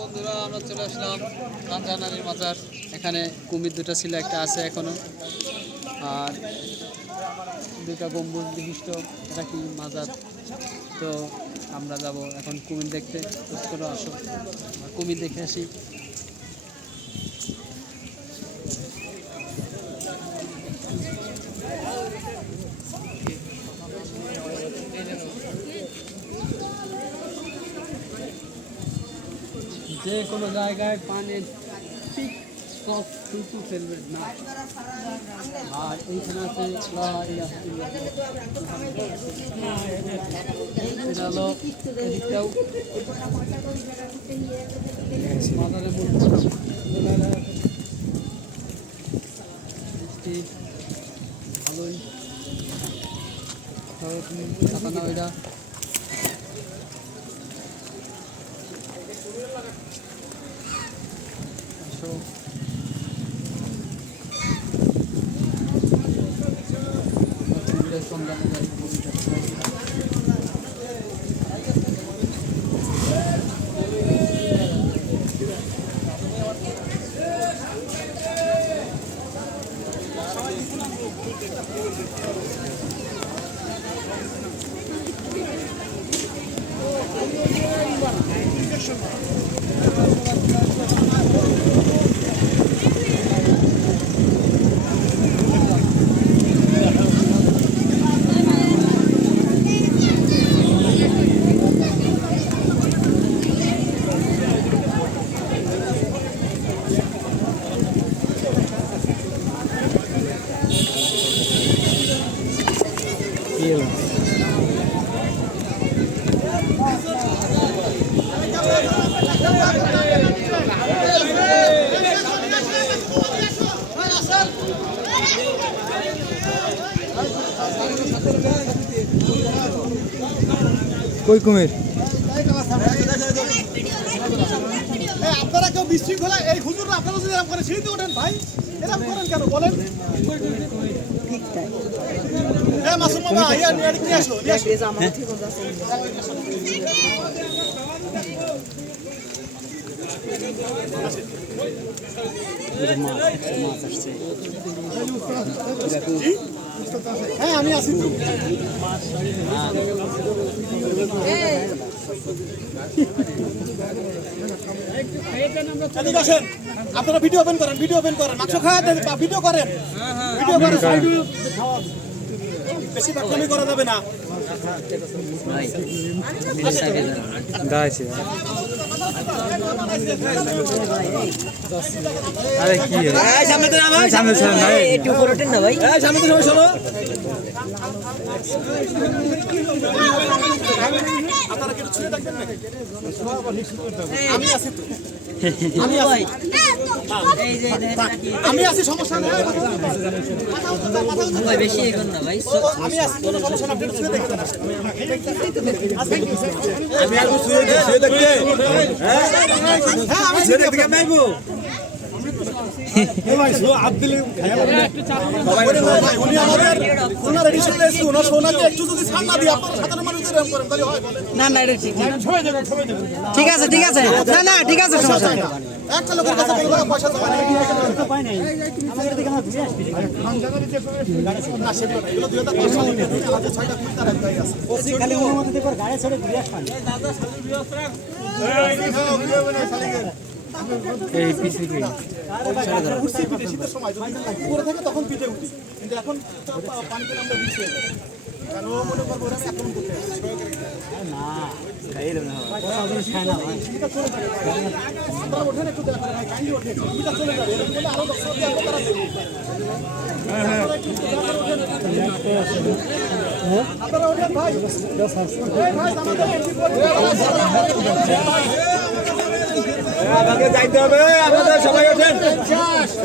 বন্ধুরা, আমরা চলে আসলাম কাঞ্জানারীর মাজার। এখানে কুমির দুটো ছিল, একটা আছে এখনো, আর দুটা গম্বুজ বিশিষ্ট এটা কি মাজার। তো আমরা যাব এখন কুমির দেখতে। করে আসো, কুমির দেখে আসি। যে কোনো জায়গায় পানির ঠিক সব থুতু ফেলবেন না। আর এইখানে আছে এটা হলো এদিকটাও মাজারের ভালোই খাতানা ওইটা কই কুমির? আপনারা কেউ বিশৃঙ্খলা এই হুজুররা আপনারা যদি এরকম করে সিঁড়িতে ওঠেন ভাই, এরকম করেন কেন বলেন? মাসুম বাবা নিয়ে আসো। হ্যাঁ আমি আছি তো। আপনারা ভিডিও ওপেন করেন, মাংস খাওয়া ভিডিও করেন, বেশি বাকলামি করা যাবে না। আরে কি একটু উপরে ওঠেন না ভাই, সামনে সবাই শোনো। আপনারা কিছু ছুঁয়ে দেখবেন না, আমি আছি তো। আমি আছি, সমস্যা নেই। বেশি এখন না ভাই, আমি আছি, কোনো সমস্যা না। আপনি ছুঁয়ে দেখবেন। আমি আর শুয়ে দেখতে হ্যাঁ আমি শুয়ে দেখতে কেন আইবো? এই ভাই সো আব্দুল একটু চাপ সবাই ভাই উনি আমাদের ওনার এডিশন এসে ওনার সোনাকে একটু যদি ছাড় না দিই আপনারা সাধারণ মানুষদের এরকম করেন তাহলে হয় বলেন? না না এটা ঠিক ঠিক আছে ঠিক আছে না না ঠিক আছে, সমস্যা নেই। একটা লোকের কাছে পয়সা জমা নেই, পাই নাই আমাদের দিকে আমরা ঘুরে আসছি। খান জায়গা দিতে না সেগুলো না, এগুলো 2005 সালে আমাদের 6টা কুইন্টাল তার একটাই আছে। ওসি খালি অনুমতি দিয়ে গাড়ি ছেড়ে ঘুরে আসছেন। এই দাদা সালির ব্যবস্থা রাখ। এই পিসি কি উঠছি পিঠে শীতের সময় যদি উপরে থাকে তখন পিঠে উঠি, কিন্তু এখন পানি পেলে আমরা দিচ্ছি কারণ ও মনে করবো ওরা এখন করতে না খাইলে না হয় খায় না ভাই। এটা চলে যাবে, আপনারা ওঠেন একটু দেখেন ভাই, কাইন্ডলি ওঠেন, এটা চলে যাবে। এরকম বলে আরো 10 দিয়ে আরো তারা দেবে। আপনারা ওঠেন ভাই, ভাই আমাদের এন্ট্রি করে আমাকে যাইতে হবে, আমাদের সবাই ওঠেন।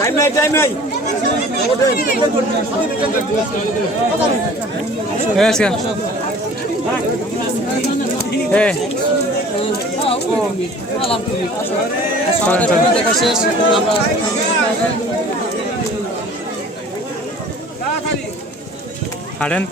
টাইম নাই আমাদের দেখা শেষ আমরা হারেন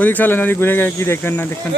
ওদিক চলেন, ওদিক ঘুরে গিয়ে কি দেখবেন না দেখবেন।